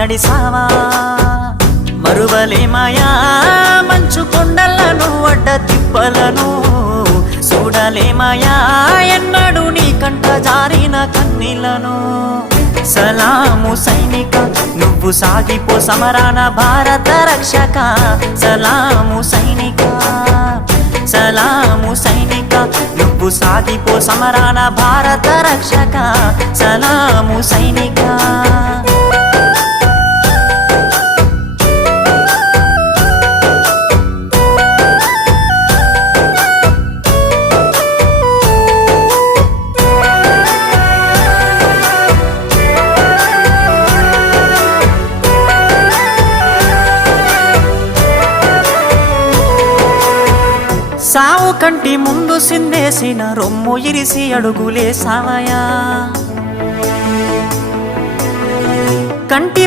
నడిసావా మరువలేమయా మంచు కొండలను అడ్డ తిప్పలను చూడలేమయా ఎన్నడు నీ కంట జారిన కన్నీళ్లను సలాము సైనిక నువ్వు సాగిపో సమరాన భారత రక్షక సలాము సైనిక సలాము సైనిక నువ్వు సాగిపో సమరాన భారత రక్షక సలాము సైనిక సావు కంటి ముందు సిందేసిన రొమ్ము ఇరిసి అడుగులే సావయా కంటి